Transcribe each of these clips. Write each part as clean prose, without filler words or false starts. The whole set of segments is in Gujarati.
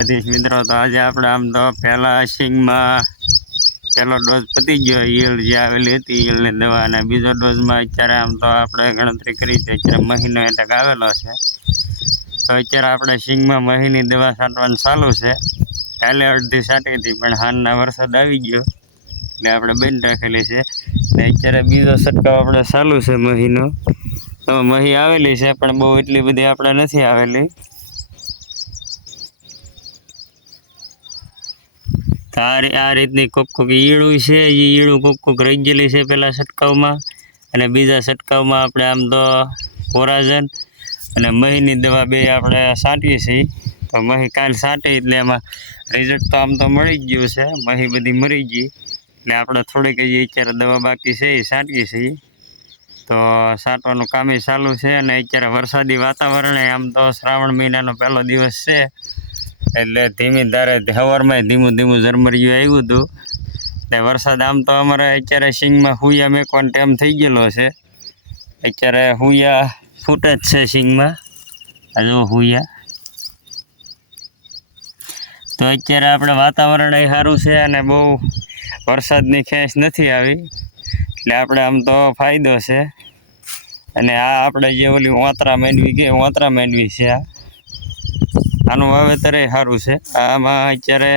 મિત્રો તો આજે આપણે આમ તો પહેલા સિંગમાં પહેલો ડોઝ પતી ગયો, ઈયળ જે આવેલી હતી ઈયળની દવા, અને બીજો ડોઝમાં અત્યારે આમ તો આપણે ગણતરી કરી છે અત્યારે મહીનો એટક આવેલો છે. તો અત્યારે આપણે સિંગમાં મહીની દવા છાંટવાનું ચાલુ છે. કાલે અડધી છાંટી હતી પણ હાલના વરસાદ આવી ગયો એટલે આપણે બંધ રાખેલી છે. ને અત્યારે બીજો છંટકાવ આપણે ચાલુ છે મહીનો. તો મહી આવેલી છે પણ બહુ એટલી બધી આપણે નથી આવેલી. આ રીતની કોક ઈયળું છે, એ ઈયળું કોક રહી ગયેલી છે પહેલાં છંટકાવમાં, અને બીજા છંટકાવમાં આપણે આમ તો કોરાજન અને મહીની દવા બે આપણે છાંટીએ છીએ. તો મહી કાલ છાંટી એટલે એમાં રિઝલ્ટ તો આમ તો મળી જ ગયું છે, મહી બધી મરી ગઈ એટલે આપણે થોડીક હજી અત્યારે દવા બાકી છે એ છાંટીએ છીએ. તો છાંટવાનું કામ ચાલુ છે. અને અત્યારે વરસાદી વાતાવરણ આમ તો શ્રાવણ મહિનાનો પહેલો દિવસ છે એટલે ધીમી ધારે સવારમાં ધીમું ઝરમરિયું આવ્યું હતું. ને વરસાદ આમ તો અમારે અત્યારે સિંગમાં હુયા મેકવાનો ટાઈમ થઈ ગયેલો છે. અત્યારે હુયા ફૂટે જ છે સિંગમાં, હજુ હુયા. તો અત્યારે આપણે વાતાવરણ એ સારું છે અને બહુ વરસાદની ખેંચ નથી આવી એટલે આપણે આમ તો ફાયદો છે. અને આ આપણે જે ઓલી ઓતરા માંડવી છે, આનું વાવેતર એ સારું છે. આમાં અત્યારે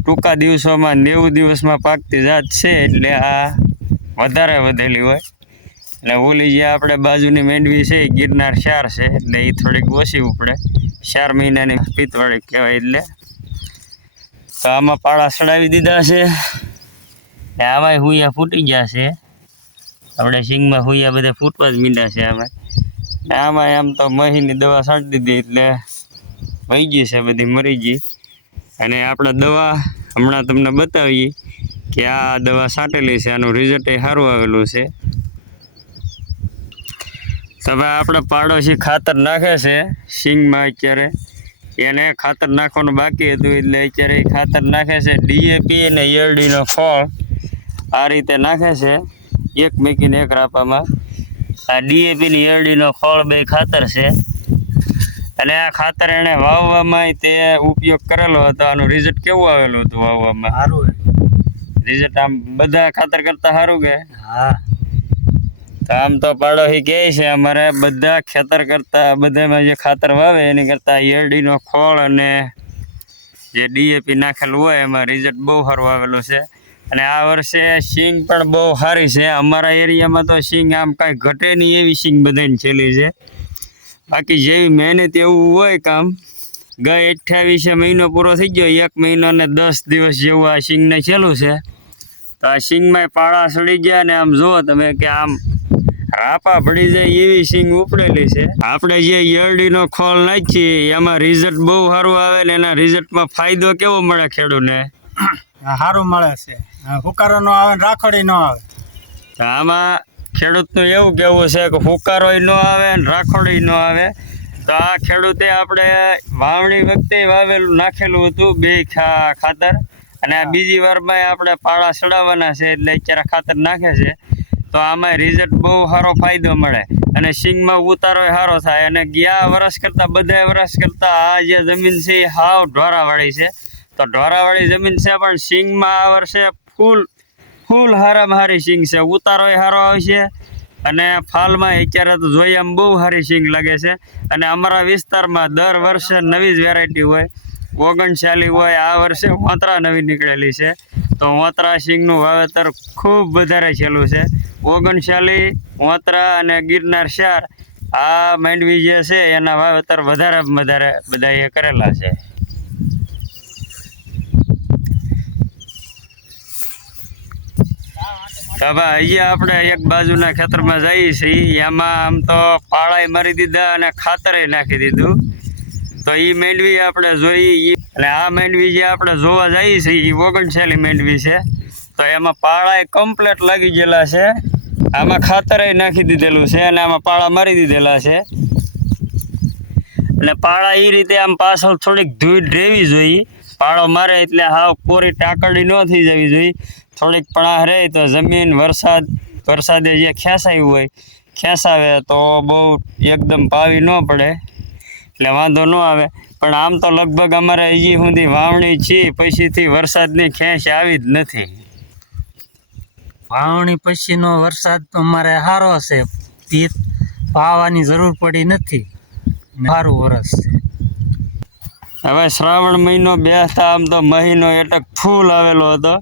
ટૂંકા દિવસોમાં 90 દિવસમાં પાકતી જાત છે એટલે આ વધારે વધેલી હોય. એટલે ઓલી જે આપણે બાજુની માંડવી છે એ ગિરનાર 4 છે એટલે એ થોડીક ઓછી ઉપડે, 4 મહિનાની પિત્તવાળી કહેવાય. એટલે તો આમાં પાળા ચડાવી દીધા છે ને આમાંય હુયા ફૂટી ગયા છે. આપણે સિંગમાં હુયા બધા ફૂટવા જ મીંડા છે આમાં. ને આમાં આમ તો મહીની દવા છાંટી દીધી એટલે વહી ગઈ છે, બધી મરી ગઈ. અને આપણે દવા હમણાં તમને બતાવીએ કે આ દવા છાંટેલી છે, આનું રિઝલ્ટ એ સારું આવેલું છે. તમે આપણે પાડોશી ખાતર નાખે છે સિંગમાં, અત્યારે એને ખાતર નાખવાનું બાકી હતું એટલે અત્યારે એ ખાતર નાખે છે. DAP અને ઈયળડીનો ફળ આ રીતે નાખે છે, એક મેકીને એક રાપામાં. આ DAP ની ઈયળડીનો ફળ બે ખાતર છે. અને આ ખાતર એણે વાવવામાં તે ઉપયોગ કરેલો હતો. આનું રિઝલ્ટ કેવું આવેલું હતું વાવવામાં? સારું રિઝલ્ટ આમ બધા ખાતર કરતા સારું કે? હા. તો આમ તો પાડોશી કહે છે અમારે બધા ખેતર કરતા બધામાં જે ખાતર વાવે એની કરતાં ઈયળડીનો ખોળ અને જે DAP નાખેલું હોય એમાં રિઝલ્ટ બહુ સારું આવેલું છે. અને આ વર્ષે સિંગ પણ બહુ સારી છે. અમારા એરિયામાં તો સિંગ આમ કાંઈ ઘટે નહીં એવી સિંગ બધાની છેલ્લી છે. બાકી જેવી મહેનત એવું હોય કામ. ગઈ 28 મહિનો પૂરો થઈ ગયો, 1 મહિનો ને 10 દિવસ જેવું આ સિંગને છેલ્લું છે. તો આ સિંગમાં પાળા સડી ગયા ને આમ જુઓ તમે કે આમ રાપા ભળી જાય એવી સિંગ ઉપડેલી છે. આપણે જે ઈયળડીનો ખોળ નાખીએ એમાં રિઝલ્ટ બહુ સારું આવે ને એના રિઝલ્ટમાં ફાયદો કેવો મળે ખેડૂતને? સારું મળે છે, હુકારો ન આવે, રાખોડી ન આવે. આમાં ખેડૂતનું એવું કહેવું છે કે હુકારોય ન આવે ને રાખોડી ન આવે. તો આ ખેડૂતે આપણે વાવણી વખતે વાવેલું નાખેલું હતું બે ખાતર, અને આ બીજી વારમાં આપણે પાળા ચડાવવાના છે એટલે અત્યારે ખાતર નાખે છે. તો આમાં રિઝલ્ટ બહુ સારો ફાયદો મળે અને સિંગમાં ઉતારો સારો થાય. અને ગયા વર્ષ કરતાં બધા વર્ષ કરતાં આ જે જમીન છે એ હાવ ઢોરાવાળી છે. તો ઢોરાવાળી જમીન છે પણ સિંગમાં આ વર્ષે ફૂલ હારામાં સારી સિંગ છે, ઉતારો સારો આવશે. અને ફાલમાં અત્યારે તો જોઈએ આમ બહુ સારી સિંગ લાગે છે. અને અમારા વિસ્તારમાં દર વર્ષે નવી જ વેરાયટી હોય, 39 હોય. આ વર્ષે ઓતરા નવી નીકળેલી છે. તો ઓતરા સિંગનું વાવેતર ખૂબ વધારે છેલ્લું છે. 39, ઓતરા અને ગિરનાર 4 આ માંડવી જે છે એના વાવેતર વધારે બધાએ કરેલા છે. હવે અહીંયા આપણે એક બાજુના ખેતરમાં જઈએ છીએ, એમાં આમ તો પાળાએ મારી દીધા અને ખાતરે નાખી દીધું. તો એ માંડવી આપણે જોઈએ એટલે આ માંડવી જે આપણે જોવા જઈએ છીએ એ 39 માંડવી છે. તો એમાં પાળાએ કમ્પ્લેટ લાગી ગયેલા છે, આમાં ખાતરે નાખી દીધેલું છે અને આમાં પાળા મારી દીધેલા છે. એટલે પાળા એ રીતે આમ પાછળ થોડીક ધૂળ રહેવી જોઈએ. પાળો મારે એટલે હાવ કોરી ટાકડી ન થઈ જવી જોઈએ. થોડીક પણાહ રહે તો જમીન વરસાદે જે ખેંચાયું હોય ખેંચાવે તો બહુ એકદમ પાવી ન પડે એટલે વાંધો ન આવે. પણ આમ તો લગભગ અમારે હજી સુધી વાવણી છે પછીથી વરસાદની ખેંચ આવી જ નથી. વાવણી પછીનો વરસાદ તો અમારે સારો છે, પીત પાવાની જરૂર પડી નથી, સારું વરસ છે. હવે શ્રાવણ મહિનો બેસતા આમ તો મહિનો એટક ફૂલ આવેલો હતો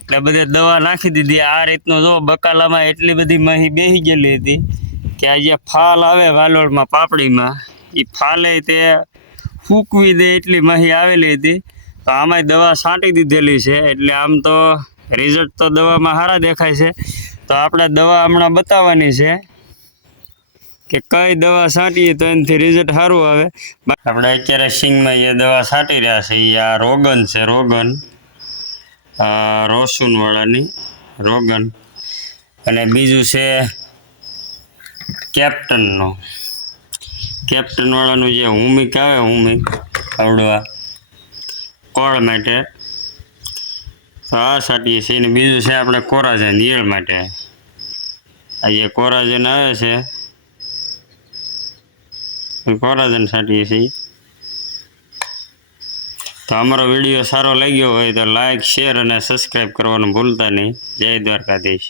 એટલે બધે દવા નાખી દીધી. આ રીતનું જો બકાલામાં એટલી બધી મહી બેસી ગયેલી હતી કે આ જે ફાલ આવે વાલોળમાં પાપડીમાં એ ફાલે તે ફૂંકવી દે એટલી મહી આવેલી હતી. તો આમાંય દવા છાંટી દીધેલી છે એટલે આમ તો રિઝલ્ટ તો દવામાં સારા દેખાય છે. તો આપણે દવા હમણાં બતાવવાની છે કે કઈ દવા છાંટીએ તો એનાથી રિઝલ્ટ સારું આવે. આપણે અત્યારે સિંગમાં એ દવા છાંટી રહ્યા છે એ આ રોગન છે, રોગન રોસુનવાળાની રોગન, અને બીજું છે કેપ્ટનવાળાનું જે હુમિક આવે, હુમિક આવડવા કોળ માટે તો આ છાંટીએ છીએ. અને બીજું છે આપણે કોરાજન ઈયળ માટે. આ જે કોરાજન આવે છે કોરાજન છાંટીએ છીએ. તો અમારો વિડીયો સારો લાગ્યો હોય તો લાઈક, શેર અને સબસ્ક્રાઈબ કરવાનું ભૂલતા નહીં. જય દ્વારકાધીશ.